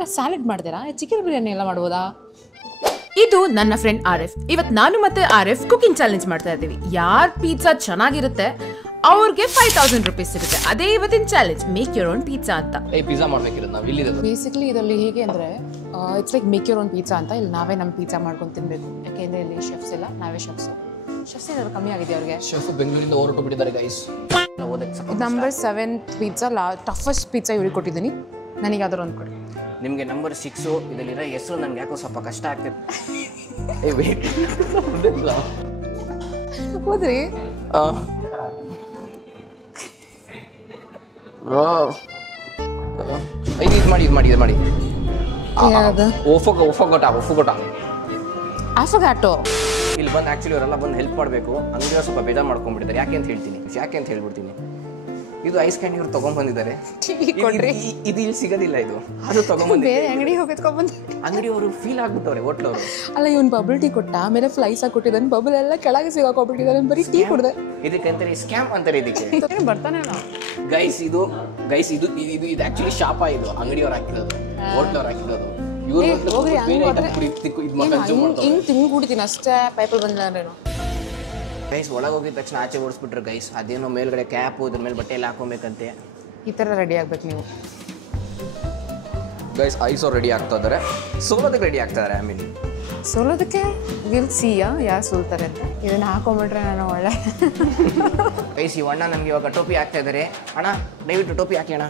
Normal salad ಮಾಡ್ತೀರಾ chicken biryani ಎಲ್ಲ ಮಾಡ್ಬೋದಾ ಇದು ನನ್ನ ಫ್ರೆಂಡ್ ಆರ್ಎಫ್ ಇವತ್ತು ನಾನು ಮತ್ತೆ ಆರ್ಎಫ್ ಕುಕಿಂಗ್ ಚಾಲೆಂಜ್ ಮಾಡ್ತಾ ಇದ್ದೀವಿ ಯಾರ್ ಪಿಜ್ಜಾ ಚೆನ್ನಾಗಿರುತ್ತೆ ಅವ್ರಿಗೆ 5000 ರೂಪೀಸ್ ಸಿಗುತ್ತೆ ಅದೇ ಇವತ್ತಿನ challenge make your own pizza ಅಂತ ಪಿಜ್ಜಾ ಮಾಡ್ಬೇಕಿರೋದು ನಾವು ಇಲ್ಲಿ ಬೇಸಿಕಲಿ ಇದರಲ್ಲಿ ಹೇಗೆ ಅಂದರೆ it's like make your own pizza ಅಂತ ಇಲ್ಲಿ ನಾವೇ ನಮ್ಮ ಪಿಜ್ಜಾ ಮಾಡ್ಕೊಂಡು ತಿನ್ನಬೇಕು ಯಾಕೆಂದರೆ ಇಲ್ಲಿ ಶೆಫ್ಸ್ ಇಲ್ಲ ನಾವೇ ಶೆಫ್ಸ್ ಏನಾದ್ರು ಕಮ್ಮಿ ಆಗಿದೆ ಅವ್ರಿಗೆ ಶೆಫ್ ಬೆಂಗಳೂರಿಂದ ಹೊರಟು ಬಿಟ್ಟಿದ್ದಾರೆ guys number 7 pizza toughest pizza ಇವ್ರಿಗೆ ಕೊಟ್ಟಿದ್ದೀನಿ ನನಗೆ ಯಾವ್ದಾರು ಒಂದು ಕೊಡಿ ನಿಮಗೆ ನಂಬರ್ 6 ಇದರಲ್ಲಿರೋ ಹೆಸರು ನನಗೆ ಯಾಕೋ ಸ್ವಲ್ಪ ಕಷ್ಟ ಆಗ್ತಿದೆ ಹೋದ್ರಿ ಇದು ಮಾಡಿ ಯಾವ್ದು ಒಫೋಗೋಟ ಆಫಗಾಟೋ ಇಲ್ಲಿ ಬಂದು ಆ್ಯಕ್ಚುಲಿ ಅವರೆಲ್ಲ ಬಂದು ಹೆಲ್ಪ್ ಮಾಡಬೇಕು ಅಂಗಡಿಯವ್ರು ಸ್ವಲ್ಪ ಬೇಜಾರು ಮಾಡ್ಕೊಂಡ್ಬಿಟ್ಟಿದ್ದಾರೆ ಯಾಕೆ ಅಂತ ಹೇಳ್ಬಿಡ್ತೀನಿ ಇದು ಐಸ್ ಕ್ಯಾಂಡಿ ಇವ್ರು ತೊಗೊಂಡ್ಬಂದಿದ್ದಾರೆ ಇದು ಇಲ್ಲಿ ಸಿಗೋದಿಲ್ಲ ಇದು ಅದು ತೊಗೊಂಡ್ಬಂದು ಬೇರೆ ಅಂಗಡಿ ಹೋಗಿದ್ಕೊಂಡ್ಬಂದು ಅಂಗಡಿಯವರು ಫೀಲ್ ಆಗ್ಬಿಟ್ಟವ್ರೆ ಹೋಟ್ಲವರು ಅಲ್ಲ ಇವನು ಬಬಲ್ ಟೀ ಕೊಟ್ಟ ಆಮೇಲೆ ಫ್ಲೈಸ್ ಆಗಿ ಕೊಟ್ಟಿದ್ದಾನೆ ಬಬಲ್ ಎಲ್ಲ ಕೆಳಗೆ ಸಿಗಾಕೊಬಿಟ್ಟಿದ್ದಾನೆ ಬರೀ ಟೀ ಕುಡ್ದೆ ಇದಕ್ಕಂತಾರೆ ಸ್ಕ್ಯಾಮ್ ಅಂತಾರೆ ಇದಕ್ಕೆ ಬರ್ತಾನೆ ಗೈಸ್ ಇದು ಆ್ಯಕ್ಚುಲಿ ಶಾಪ ಇದು ಅಂಗಡಿಯವ್ರು ಹಾಕಿರೋದು ಹೋಟ್ಲವ್ರು ಹಾಕಿರೋದು ಹಿಂಗ್ ತಿಂದ್ಬಿಡ್ತೀನಿ ಅಷ್ಟೇ ಪೈಪಲ್ಲಿ ಬಂದಿಲ್ಲ ಗೈಸ್ ಒಳಗೆ ಹೋಗಿದ ತಕ್ಷಣ ಆಚೆ ಓಡಿಸ್ಬಿಟ್ರು ಗೈಸ್ ಅದೇನೋ ಮೇಲ್ಗಡೆ ಕ್ಯಾಪು ಇದ್ರ ಮೇಲೆ ಬಟ್ಟೆ ಎಲ್ಲ ಹಾಕೊಬೇಕಂತೆ ಈ ಥರ ರೆಡಿ ಆಗ್ಬೇಕು ನೀವು ಗೈಸ್ ಐಸ್ ಅವ್ರು ರೆಡಿ ಆಗ್ತಾ ಇದ್ದಾರೆ ಸೋಲೋದಕ್ಕೆ ರೆಡಿ ಆಗ್ತಾ ಇದ್ದಾರೆ ಸೋಲೋದಕ್ಕೆ ವಿಲ್ ಸಿಯಾ ಯಾರು ಸೋಲ್ತಾರೆ ಅಂತ ಇದನ್ನ ಹಾಕೊಂಡ್ಬಿಟ್ರೆ ನಾನು ಒಳ್ಳೆ ಗೈಸ್ ಈ ಅಣ್ಣ ನಮ್ಗೆ ಇವಾಗ ಟೋಪಿ ಹಾಕ್ತಾ ಇದ್ದಾರೆ ಅಣ್ಣ ದಯವಿಟ್ಟು ಟೋಪಿ ಹಾಕಿ ಅಣ್ಣ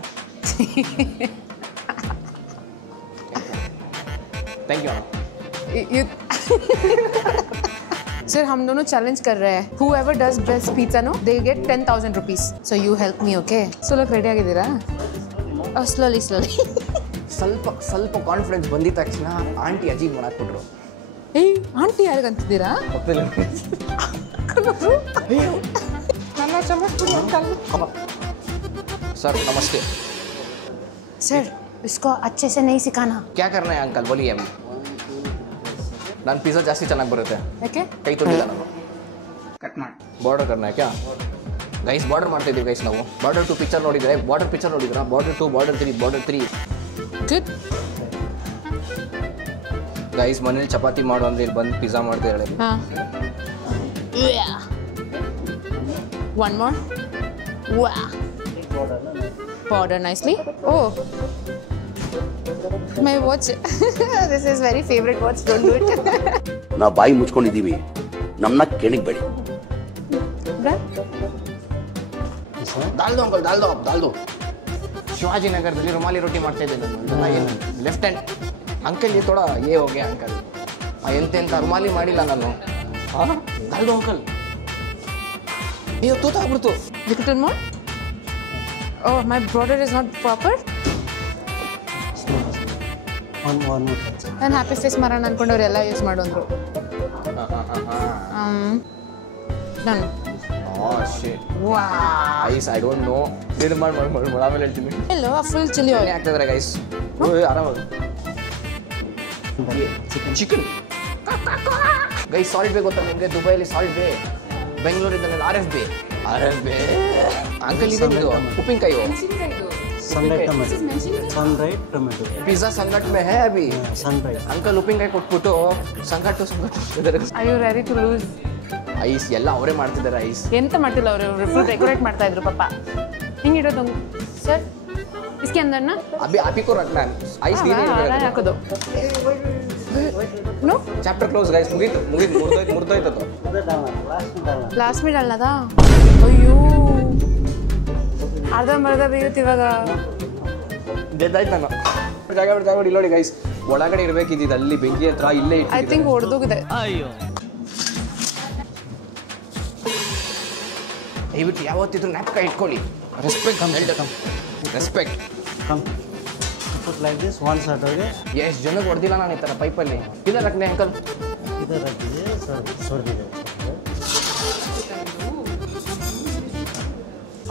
ಥ್ಯಾಂಕ್ ಯು ಅಣ್ಣ सर हम दोनों चैलेंज कर रहे हैं whoever does best pizza no they get 10,000 rupees so you help me okay so look ready ಆಗಿದ್ದೀರಾ slowly ಸ್ವಲ್ಪ ಕಾನ್ಫಿಡೆನ್ಸ್ ಬಂದಿದ ತಕ್ಷಣ ಆಂಟಿ ಅಜೀಬ್ ಮಾಡಾಕ್ಬಿಟ್ರು ಏಯ್ ಆಂಟಿ ಯಾರಿಗಂತಿದ್ದೀರಾ सर नमस्ते सर इसको अच्छे से नहीं सिखाना क्या करना है अंकल बोलिए अभी ನಾನು ಪಿಜ್ಜಾ ಜಾಸ್ತಿ ಚೆನ್ನಾಗಿ ಬರುತ್ತೆ ಯಾಕೆ ಕೈ ತೊಳಿಲ್ಲ ನಾನು ಕಟ್ ಮಾಡಿ ಬಾರ್ಡರ್ ಕರ್ನ ಕ್ಯಾ ಗೈಸ್ ಬಾರ್ಡರ್ ಮಾಡ್ತಾ ಇದ್ದೀವಿ ಗೈಸ್ ನಾವು ಬಾರ್ಡರ್ 2 ಪಿಕ್ಚರ್ ನೋಡಿದ್ರೆ ಬಾರ್ಡರ್ ನೋಡಿದ್ರಾ ಬಾರ್ಡರ್ 2 ಬಾರ್ಡರ್ 3 ಗುಡ್ ಗೈಸ್ ಮನೇಲಿ ಚಪಾತಿ ಮಾಡು ಅಂದ್ರೆ ಇಲ್ಲಿ ಬಂದು ಪಿಜ್ಜಾ ಮಾಡ್ತಾ ಹೇಳಿ one more wow border nicely oh my watch this is very favorite watch don't do it ನಾ ಬಾಯಿ ಮುಚ್ಕೊಂಡಿದ್ದೀವಿ ನಮ್ಮನ್ನ ಕೆಣಕಬೇಡಿ ದಾಲ್ದು ಅಂಕಲ್ ದಾಲ್ದು ಶಿವಾಜಿನಗರದಲ್ಲಿ ರುಮಾಲಿ ರೊಟ್ಟಿ ಮಾಡ್ತಾ ಇದ್ದೆ ನಾನು ಲೆಫ್ಟ್ ಹ್ಯಾಂಡ್ ಅಂಕಲ್ ये थोड़ा ये हो गया अंकल ಎಂತೆಂತ ರುಮಾಲಿ ಮಾಡಿಲ್ಲ ನಾನು ದಾಲ್ದು ಅಂಕಲ್ ಅಯ್ಯೋ ತೂತಾಗ್ಬಿಡ್ತು little more oh my border is not proper ನಾನು ಹ್ಯಾಪಿ ಫೇಸ್ ಮಾಡೋಣ ಅನ್ಕೊಂಡವ್ರು ಎಲ್ಲ ಯೂಸ್ ಮಾಡೋಂದ್ರು done ice I don't know ಏನು ಮಾಡಿ ಆಮೇಲೆ ಹೇಳ್ತೀನಿ ಎಲ್ಲೋ ಫುಲ್ ಚಿಲ್ಲಿ ಆಯಿಲ್ ಆಗ್ತದ್ರೆ ಗೈಸ್ ಆರಾಮಾಗಿ ಚಿಕನ್ ಗೈಸ್ ಸಾಲ್ಟ್ ಬೇ ಗೊತ್ತಾ ನಿಮಗೆ ದುಬೈಲಿ ಸಾಲ್ಟ್ ಬೇ ಬೆಂಗಳೂರಿನಲ್ಲಿ ಆರ್ ಎಫ್ ಬೇ ಅಂಕಲ್ ಇದೆ ಉಪ್ಪಿನಕಾಯಿ सनराइज टोमेटो पिज्जा संकट में है अभी अंकल ಉಪ್ಪಿನಕಾಯಿ ಕೊಟ್ಬಿಟ್ಟು ಸಂಕಟ are you ready to lose ice ಎಲ್ಲ ಅವರೇ ಮಾಡ್ತಿದ್ದಾರೆ ಐಸ್ ಎಂತ ಮಾಡ್ತಿಲ್ಲ ಅವರು ಫುಲ್ ಡೆಕೋರೇಟ್ ಮಾಡ್ತಾ ಇದ್ರು ಪಾಪ ಹಿಂಗಿಡೋದು ಸರ್ इसके अंदर ना अभी आप ही को रखना है आइस नहीं है ಹಾಕೋದು नो चैप्टर क्लोज गाइस मुर्दोಯ್ತು तो लास्ट में डालना था अಯ್ಯೋ ಅರ್ಧಂಬರ್ಧ ಬೇಯುತ್ತೆ ಇವಾಗ ಗೆದ್ದಾಯ್ತು ನಾನು ಜಾಗ ಬಿಡಿ ನೋಡಿ ಗೈಸ್ ಒಳಗಡೆ ಇರಬೇಕಿದ್ದು ಅಲ್ಲಿ ಬೆಂಕಿ ಹತ್ರ ಇಲ್ಲೇ ಐ ಥಿಂಕ್ ಹೊಡೆದೋಗಿದೆ ಅಯ್ಯೋ ದಯವಿಟ್ಟು ಯಾವತ್ತಿದ್ರು ಜ್ಞಾಪಕ ಇಟ್ಕೊಳ್ಳಿ respect come put like this one side हो गया ಎಷ್ಟು ಜನಕ್ಕೆ ಹೊಡೆದಿಲ್ಲ ನಾನು ಈ ಥರ ಪೈಪಲ್ಲಿ ಇಲ್ಲ ರಕ್ನೆ ಅಂಕಲ್ इधर रख दीजिए सर छोड़ दीजिए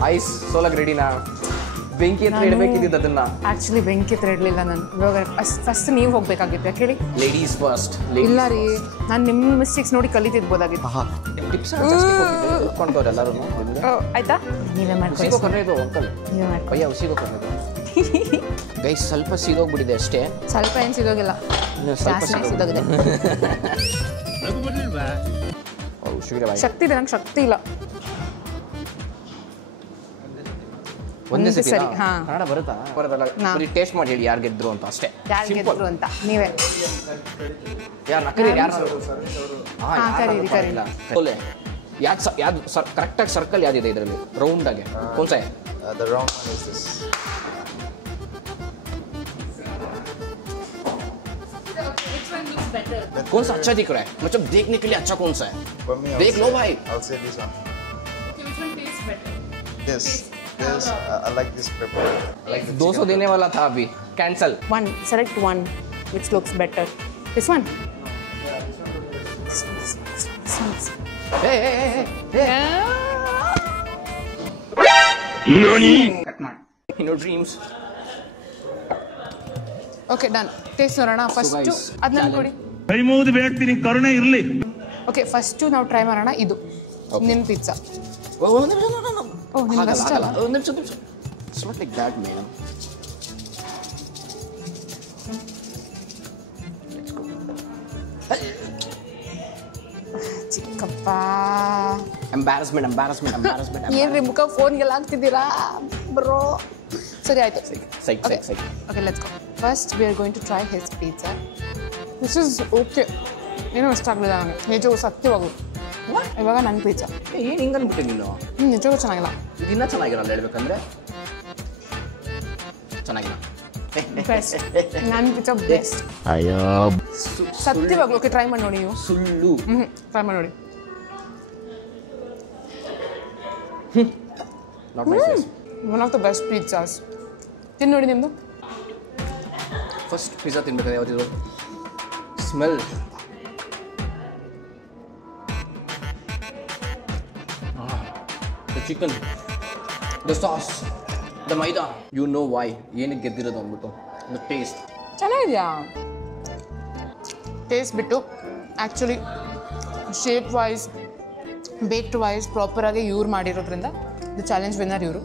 ಐಸ್ ಸೋಲಕ್ ರೆಡಿನಾ ಬೆಂಕಿ ಹತ್ರ ಇಡಬೇಕಿದ್ದು ಅದನ್ನ ಆಕ್ಚುಲಿ ಬೆಂಕಿ ಹತ್ರ ಇಡಲಿಲ್ಲ ನಾನು ಇವಾಗ ಫಸ್ಟ್ ನೀವು ಹೋಗ್ಬೇಕಾಗಿತ್ತು ಯಾಕೆ ಹೇಳಿ ಲೇಡೀಸ್ ಫಸ್ಟ್ ಇಲ್ಲ ರೀ ನಾನು ನಿಮ್ಮ ಮಿಸ್ಟೇಕ್ಸ್ ನೋಡಿ ಕಲಿತಿದ್ಬೋದಾಗಿತ್ತು ಟಿಪ್ಸ್ ಕೊಡ್ಕೊಂಡವ್ರು ಎಲ್ಲರೂ ಆಯ್ತಾ ನೀವೇ ಮಾಡ್ಕೊಳ್ಳಿ ಉಸಿಗೋ ಕರ್ನೆ ಇದು ಅಂಕಲ್ ನೀವೇ ಮಾಡ್ಕೊಳ್ಳಿ ಭಯ್ಯ ಉಸಿಗೋ ಕರ್ನೆ ಗೈಸ್ ಸ್ವಲ್ಪ ಸೀದೋಗ್ಬಿಟ್ಟಿದೆ ಅಷ್ಟೇ. ಸ್ವಲ್ಪ ಏನು ಸಿಗೋಗಿಲ್ಲ, ಜಾಸ್ತಿ ಸಿಗೋಗಿದೆ. ಶಕ್ತಿ ಇದೆ, ನಂಗೆ ಶಕ್ತಿ ಇಲ್ಲ. ಒಂದೇ ಸರಿ ಸರಿ, ಹಾ. ಕನ್ನಡ ಬರುತ್ತಾ? ಬರೋದಲ್ಲ, ಬರೀ ಟೇಸ್ಟ್ ಮಾಡಿ ಹೇಳಿ ಯಾರು ಗೆದ್ರು ಅಂತ ಅಷ್ಟೇ. ಯಾರು ಗೆದ್ರು ಅಂತ ನೀವೇ ಯಾರು ನಕರಿ ಯಾರು ಕರೀರಿ. ಯಾವ್ದು ಕರೆಕ್ಟಾಗಿ ಸರ್ಕಲ್ ಯಾವ್ದಿದೆ ಇದರಲ್ಲಿ ರೌಂಡ್ ಆಗಿ ಕೌನ್ ಸಾ The round one is this. कौन सा अच्छा दिख रहा है? मतलब देखने के लिए अच्छा कौन सा है? For me, देख लो भाई. I'll say this one. This. I like this pepper. I like the 200 देने वाला था अभी cancel. One, select one which looks better. This one. Hey, hey, hey, hey. Cut ಮಾಡಿ. In your dreams. Okay done. Taste ನೋಡೋಣ first. ಅದು ನಾನು ಕೊಡಿ. ಕೈ ಮುಗಿದು ಬೇಡ್ತೀನಿ, ಕರುಣೆ ಇರಲಿ. ಓಕೆ, ಫಸ್ಟು ನಾವು ಟ್ರೈ ಮಾಡೋಣ ಇದು ನಿನ್ನ ಪಿಜ್ಜಾ. ಓ ನಿಮ್ಗೆ ಇಷ್ಟ ಅಲ್ಲ? ಒಂದು ನಿಮಿಷ. It's not like that, man. Let's go. ಚಿಕ್ಕಪ್ಪ, Embarrassment. ಏನ್ರಿ ಮುಖ ಫೋನ್ಗೆಲ್ಲ ಹಾಕ್ತಿದ್ದೀರಾ ಬ್ರೋ? ಸರಿ ಆಯ್ತು. Psych. Okay let's go. First we are going to try his pizza. This is okay. ಏನೂ ಇಷ್ಟ ಆಗಲಿಲ್ಲ ನನಗೆ, ನಿಜವೂ ಸತ್ಯವಾಗು. ಇವಾಗ ನನ್ನ ಪಿಜ್ಜಾ ಏನು ಹಿಂಗೆ ಅಂದ್ಬಿಟ್ಟೆ ನೀನು? ನಿಜವೂ ಚೆನ್ನಾಗಿಲ್ಲ. ಇದನ್ನ ಚೆನ್ನಾಗಿರಲ್ಲ ಹೇಳ್ಬೇಕಂದ್ರೆ ಚೆನ್ನಾಗಿಲ್ಲ. ಬೆಸ್ಟ್, ನನ್ನ ಪಿಜ್ಜಾ ಬೆಸ್ಟ್. ಸತ್ಯವಾಗ್ಲು. ಓಕೆ ಟ್ರೈ ಮಾಡಿ ನೋಡಿ ನೀವು. ಸುಳ್ಳು. ಟ್ರೈ ಮಾಡಿ ನೋಡಿ. Not my face. One of the best pizzas. ತಿನ್ನು ನೋಡಿ ನಿಮ್ಮದು. ಫಸ್ಟ್ ಪಿಜ್ಜಾ ತಿನ್ಬೇಕಾದ್ರೆ ಯಾವ್ದಿದ್ರು smell. The chicken, the sauce, the maida. You know why ಏನಕ್ಕೆ ಗೆದ್ದಿರೋದು ಅಂದ್ಬಿಟ್ಟು. ದ ಟೇಸ್ಟ್ ಚೆನ್ನಾಗಿದೆಯಾ? ಟೇಸ್ಟ್ ಬಿಟ್ಟು actually shape wise, baked wise ಪ್ರಾಪರಾಗಿ ಇವ್ರು ಮಾಡಿರೋದ್ರಿಂದ ದ ಚಾಲೆಂಜ್ ವಿನ್ನರ್ ಇವರು.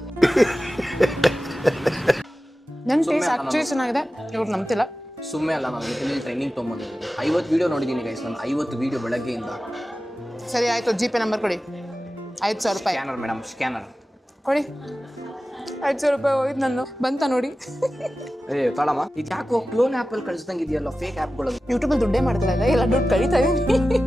ನನ್ನ ಟೇಸ್ಟ್ ಆ್ಯಕ್ಚುಲಿ ಚೆನ್ನಾಗಿದೆ, ಇವ್ರು ನಂಬ್ತಿಲ್ಲ. ಸುಮ್ಮನೆ ಅಲ್ಲ, ನಾನು ಇಲ್ಲಿ ಟ್ರೈನಿಂಗ್ ತೊಗೊಂಬಂದಿದ್ದೀನಿ. 50 ವೀಡಿಯೋ ನೋಡಿದ್ದೀನಿ ಗೈಸ್ ನಾನು. 50 ವೀಡಿಯೋ ಬೆಳಗ್ಗೆಯಿಂದ. ಸರಿ ಆಯಿತು, ಜಿ ಪೇ ನಂಬರ್ ಕೊಡಿ. 5,000 ರೂಪಾಯಿ ಸ್ಕ್ಯಾನರ್ ಮೇಡಮ್, ಸ್ಕ್ಯಾನರ್ ಕೊಡಿ. 5,000 ರೂಪಾಯಿ ಹೋಯ್ತು ನನ್ನ. ಬಂತ ನೋಡಿ. ತಾಳಮ್ಮ, ಇದು ಯಾಕೋ ಕ್ಲೋನ್ ಆ್ಯಪಲ್ಲಿ ಕಳಿಸ್ದಂಗೆ ಇದೆಯಲ್ಲ, ಫೇಕ್ ಆ್ಯಪ್ಗಳು. ಯೂಟ್ಯೂಬಲ್ಲಿ ದುಡ್ಡೇ ಮಾಡ್ತಿಲ್ಲ, ಎಲ್ಲ ದುಡ್ಡು ಕಳೀತಾ ಇದೀನಿ.